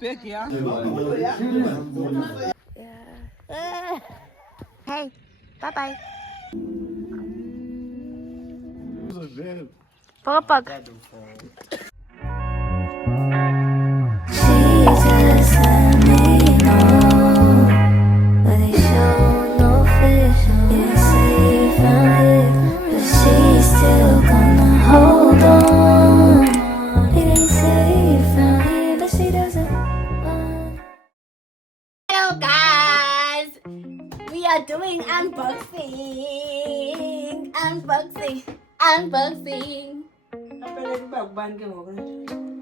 back here. Hey, bye-bye. Papa. Jesus, let me know, but they show no fish. Didn't say you found it, but she's still gonna hold on. Didn't say you found it, but she doesn't want. Hello guys, we are doing unboxing.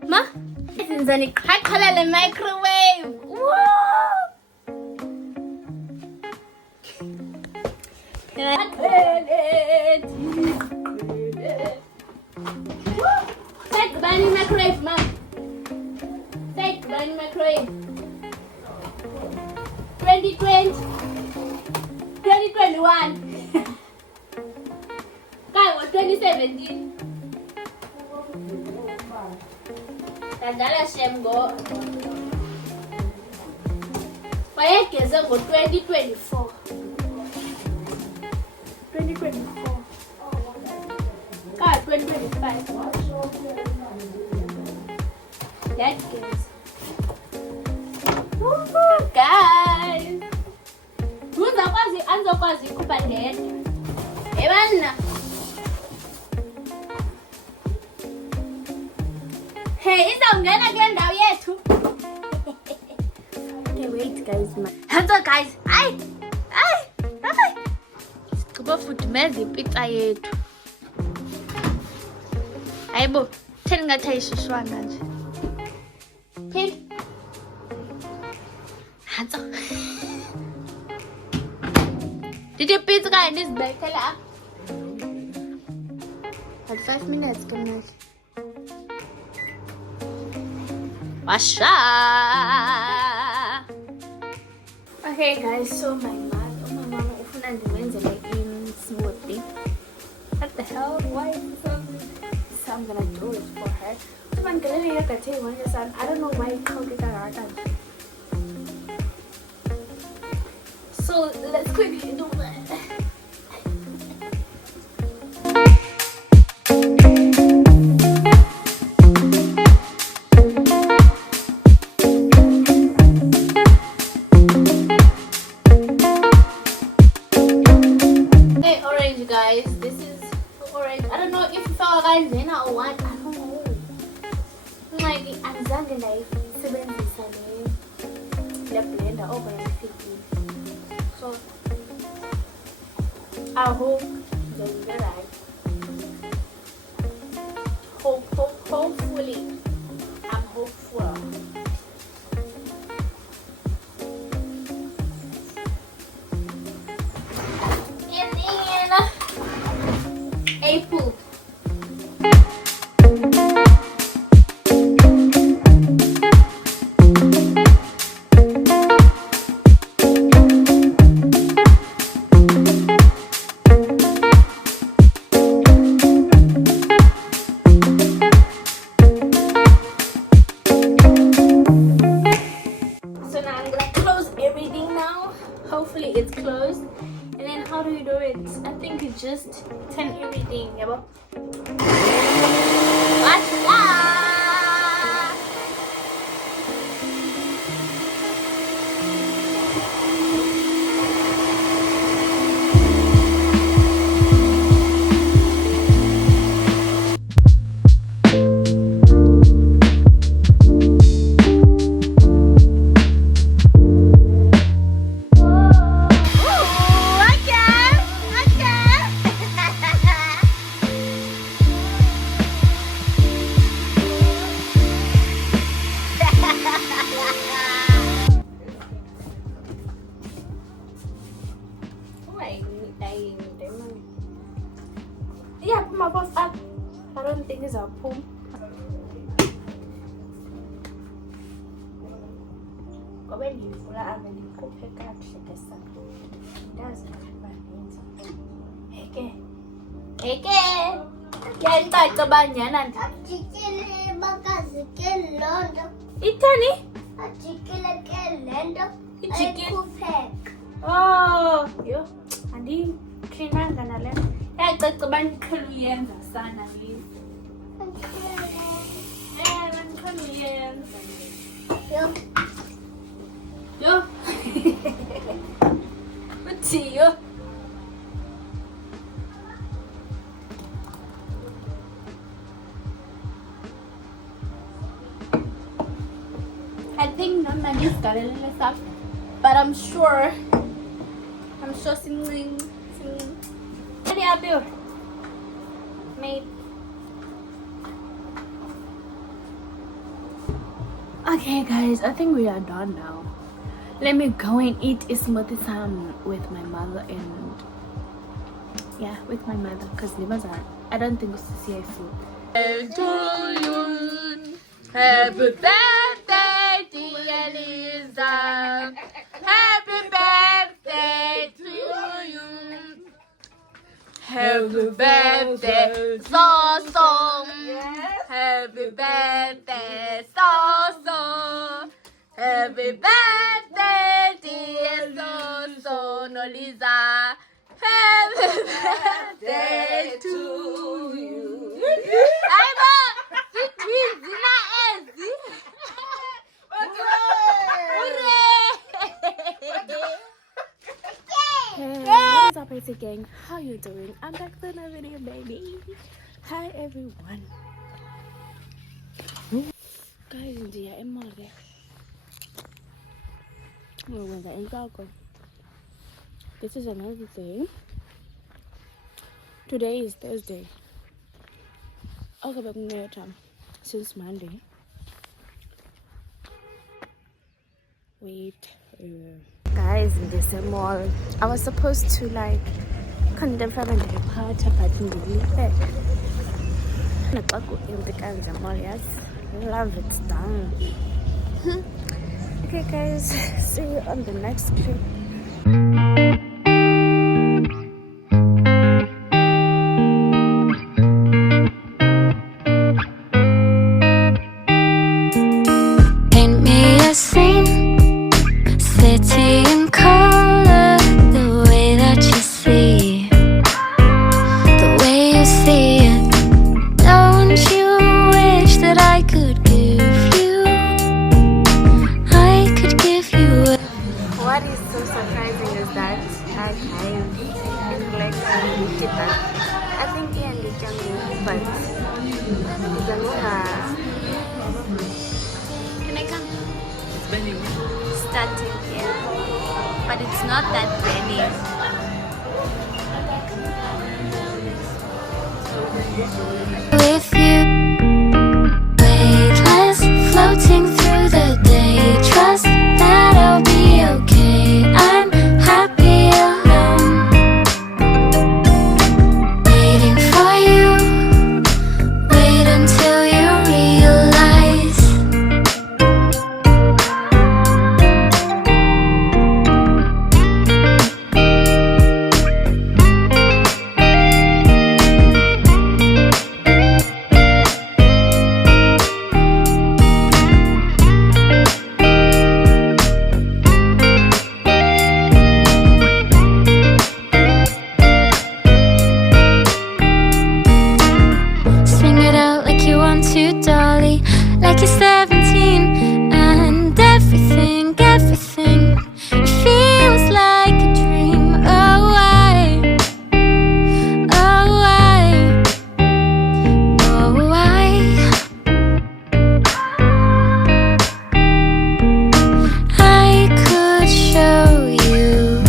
Ma, this is a crackle microwave. Whoa! Take the bunny microwave, ma. Take the bunny microwave. 2020, 2021. Guy was 2017. Tandala Shemgo. Wayegeze ngo 2024. 2024. Guy 2025. That is. Guys, anzokwazi ukuba ndedwa ebana. Hey, izawungena kule ndawo yethu. Okay, wait guys, hello guys. Ay sigqiba fudumeza ipitsa yethu. Hayibo, theni ngathi ayishishwana nje. Phil Hands up. Did you pizza guy in this bag? Had 5 minutes, come Washa. Okay guys, so my mama opened the wings and making smoothie. What the hell? Why is this so good? So I'm gonna do it for her. I'm gonna look at it when I don't know why it's called it. So let's quickly do that. Hey, orange guys, this is orange. I don't know if you saw guys in or what. I don't know. Like I'm zange nayisebenzisa le blender over yafiki. So I hope they will be right. Hopefully, I'm hopeful. And then April. Hopefully it's closed. And then how do you do it? I think you just turn everything, yeah. Yeah, put my boss up. I don't think it's a pool. When you pull out and you cook a cat, she does something. It doesn't happen. Eke. Yan tayo ka ba niya? Itani? Oh, yo, andi cleananga nale. Yacaca baniqhela uyenza sana le. Baniqhela uyenza. Yo. Uthi yo. I think not many got a little stuff, but I'm sure singing. Ready up here, mate. Okay, guys, I think we are done now. Let me go and eat a smoothie sam with my mother and with my mother, because I don't think it's CI food. Happy birthday, dear Lisa. Happy birthday to you. Happy birthday, so. Happy birthday, so. Happy birthday, dear so. No, Lisa. Happy birthday to you. What's up, it's gang? How you doing? I'm back with another video, baby. Hi everyone. Guys, dear, I'm okay. This is another day. Today is Thursday. I'll go back near time since Monday. Wait. Guys, in this mall, I was supposed to condemn from a departure, but in the leave. In the kinds of mall, yes. Love it down. Okay, guys, see you on the next clip. I think Ian did jungle, but can I come? It's burning. Starting here, but it's not that burning. With you, weightless, floating through the day. Trust that I'll be okay. I'm happy alone, waiting for you. Wait until you realize like you're 17 and everything it feels like a dream. Oh, I could show you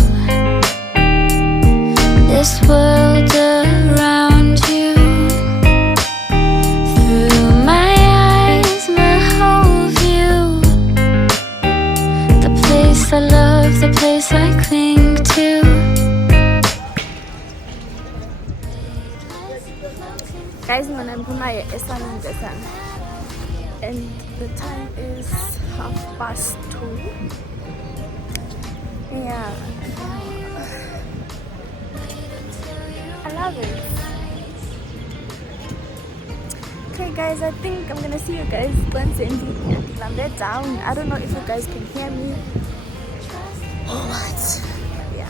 this world around you through my eyes, my whole view. The place I love, the place I cling to. Guys, I'm Salon, and the time is 2:30. Yeah, I love it. Okay guys, I think I'm gonna see you guys once until I'm there down. I don't know if you guys can hear me or what. Yeah.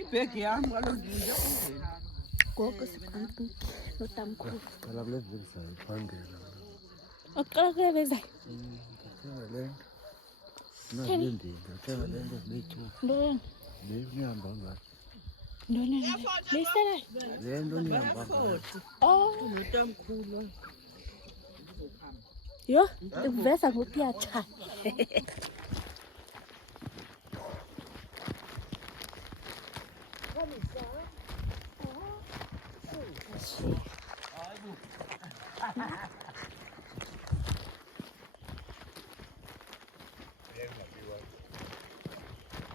Ibhegi yami kaloku nje Gogo sikwampi notamkhulu. phela kule veki sayiphangela Oqala kule bezayo. ngathenga le nto nazilindile ngathenga le nto zinethuba Ntoni? le nihamba ngayo Ntoni? Leyisela. le nto nihamba ngayo Oh. Yo, ikuveza ngokuthi iyatshaya.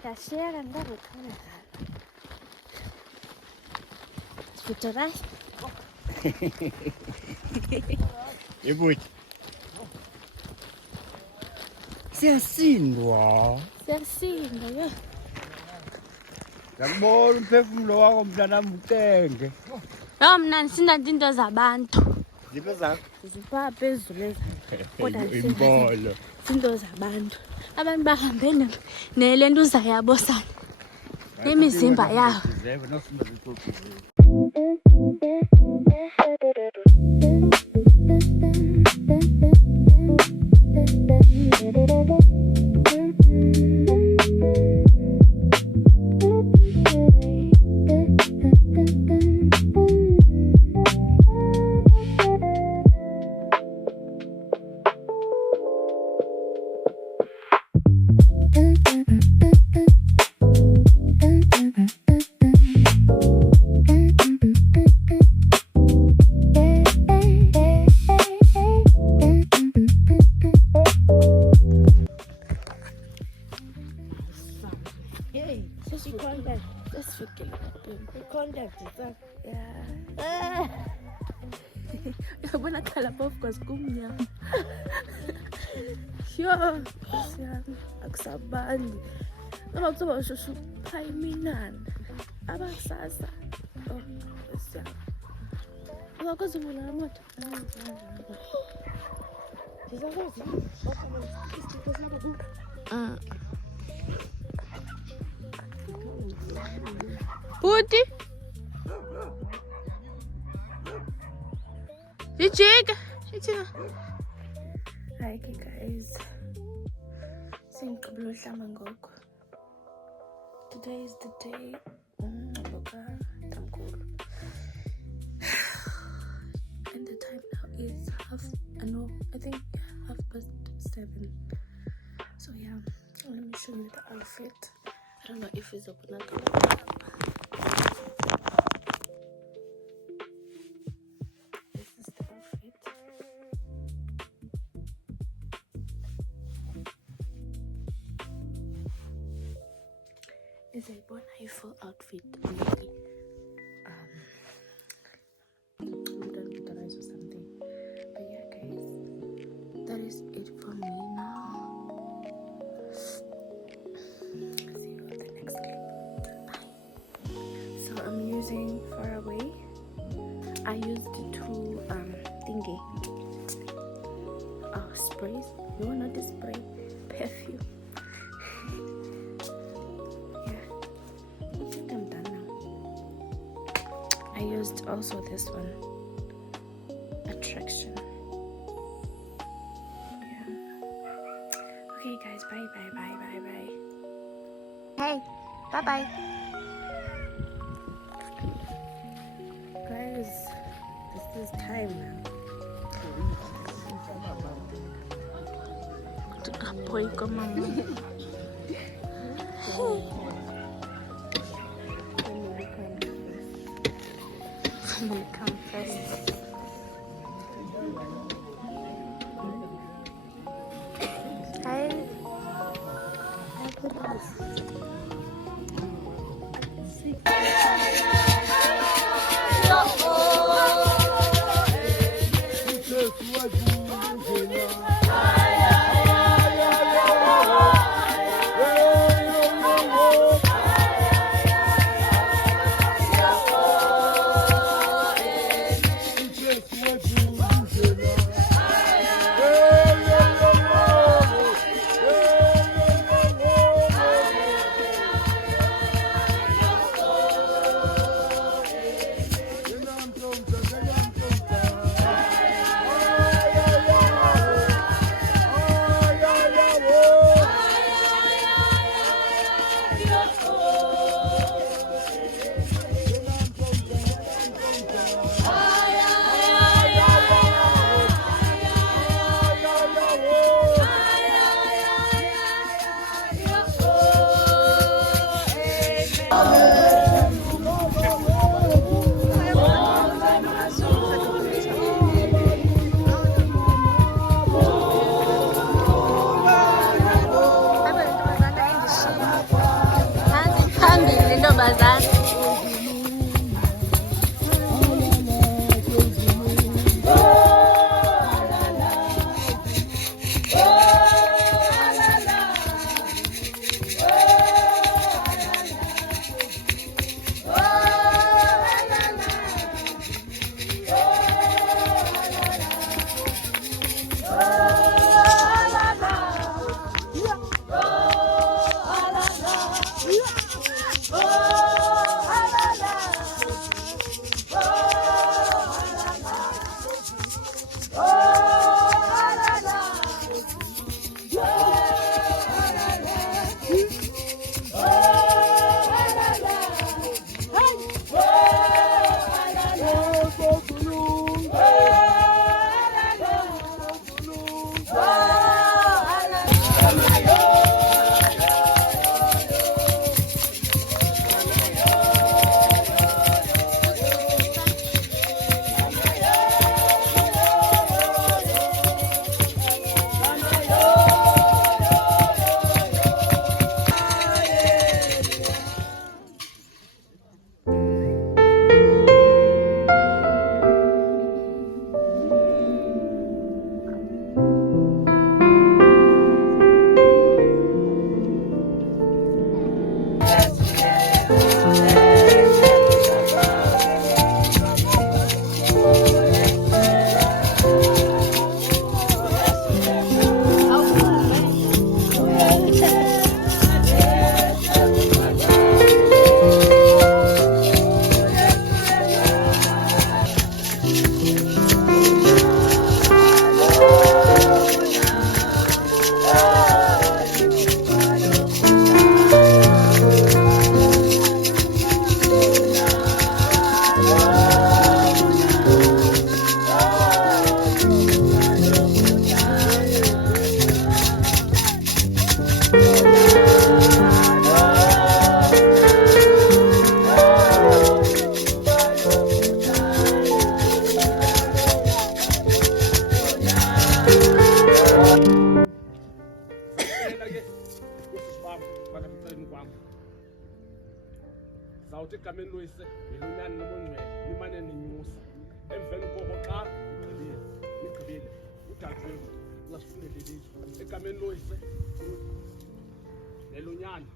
Yashiyeka ndingazokhana ngalo. Sivuturayi. ibuthi siyasindwa Siyasinda yo. ngakubona umphefumulo wakho mntanam ucenge Yo mna ndisinda iinto zabantu. zibe zakho Zipha phezulu kodwa imbolo izinto zabantu. Abantu bahambe nele ntuza yabo sana. Nemizimba yabo. zebe nosima zithophile Uyabonakala phofu because kumnyama. Yho, akusabandi. Noma kuzoba ushushu phayiminana. Abasasa. Oh, siyama. Ungakwazi ukuvula la moto? Puti. Jijika. Hi guys. Sengigqibile uhlamba ngoku. Today is the day. And the time now is I think 7:30. So yeah, let me show you the outfit. I don't know if it's open up. This is the outfit. It's a full outfit. Really. I'm done with the rice or something. But yeah, guys, that is it for me now. See you on the next clip. Bye. So I'm using Far Away. I used two thingy sprays. You will not spray perfume. Yeah, I think I'm done now. I used also this one, Attraction. Yeah. Okay guys, bye. Hey, bye-bye. Guys, this is time now. Boy, come on. Family come first. Hi. zawuthi egameni loyise ngelunyani lomongcwele nimane ninyusa emveni koko xa nigqibile udadewenu ungasifunele ilizwe egameni loyise nelunyani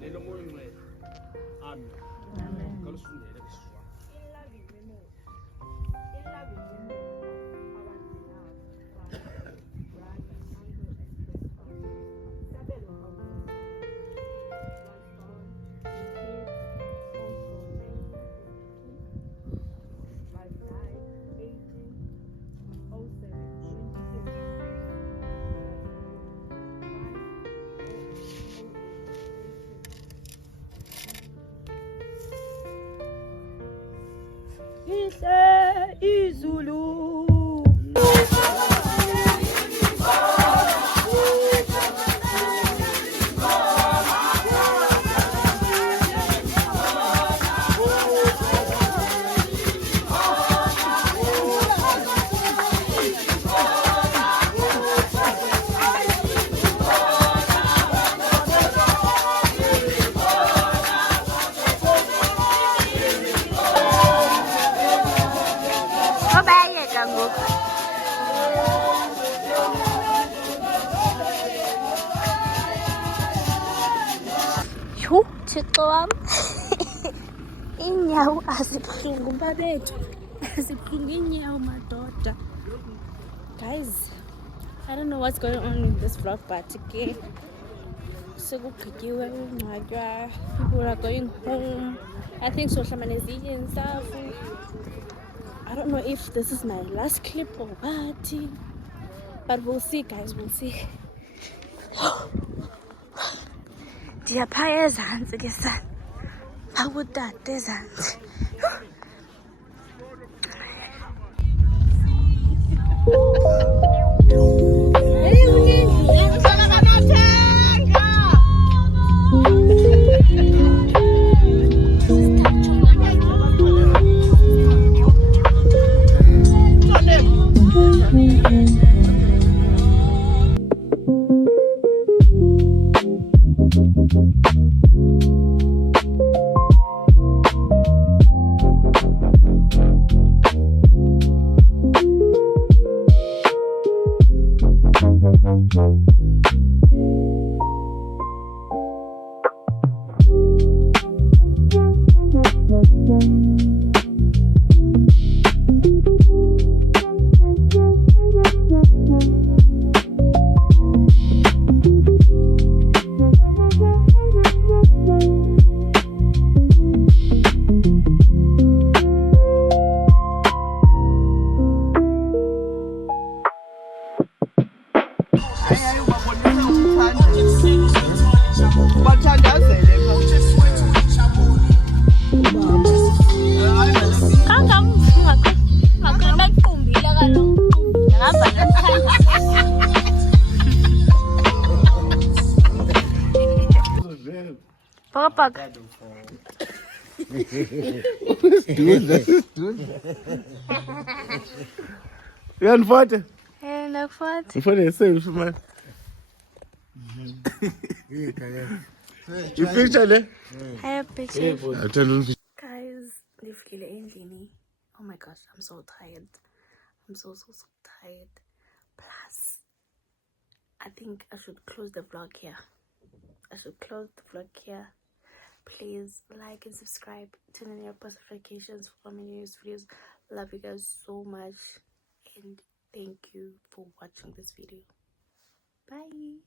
nelomongcwele amen kalusifundele besizwa ihle izulu. Ngobayeka ngoku. Yho, Thixo wam. Iinyawo azibuhlungu babethu. Azibuhlungu iinyawo madoda. Guys, I don't know what's going on in this vlog, but ke sekugqityiwe ungcwatywa. People are going home. I think social media and stuff. I don't know if this is my last clip or what, but we'll see, guys. We'll see. Ndiyaphaya ezantsi ke sana. Akudade ezantsi. Papa. Uyanifuata? Nakufuata. Mfone yesewusho man. Ipicture le? I have pictures. Athanda Guys, ndifikile endlini. Oh my gosh, I'm so tired. I'm so tired. Plus, I think I should close the vlog here. Please like and subscribe. Turn on your post notifications for my newest videos. Love you guys so much. And thank you for watching this video. Bye.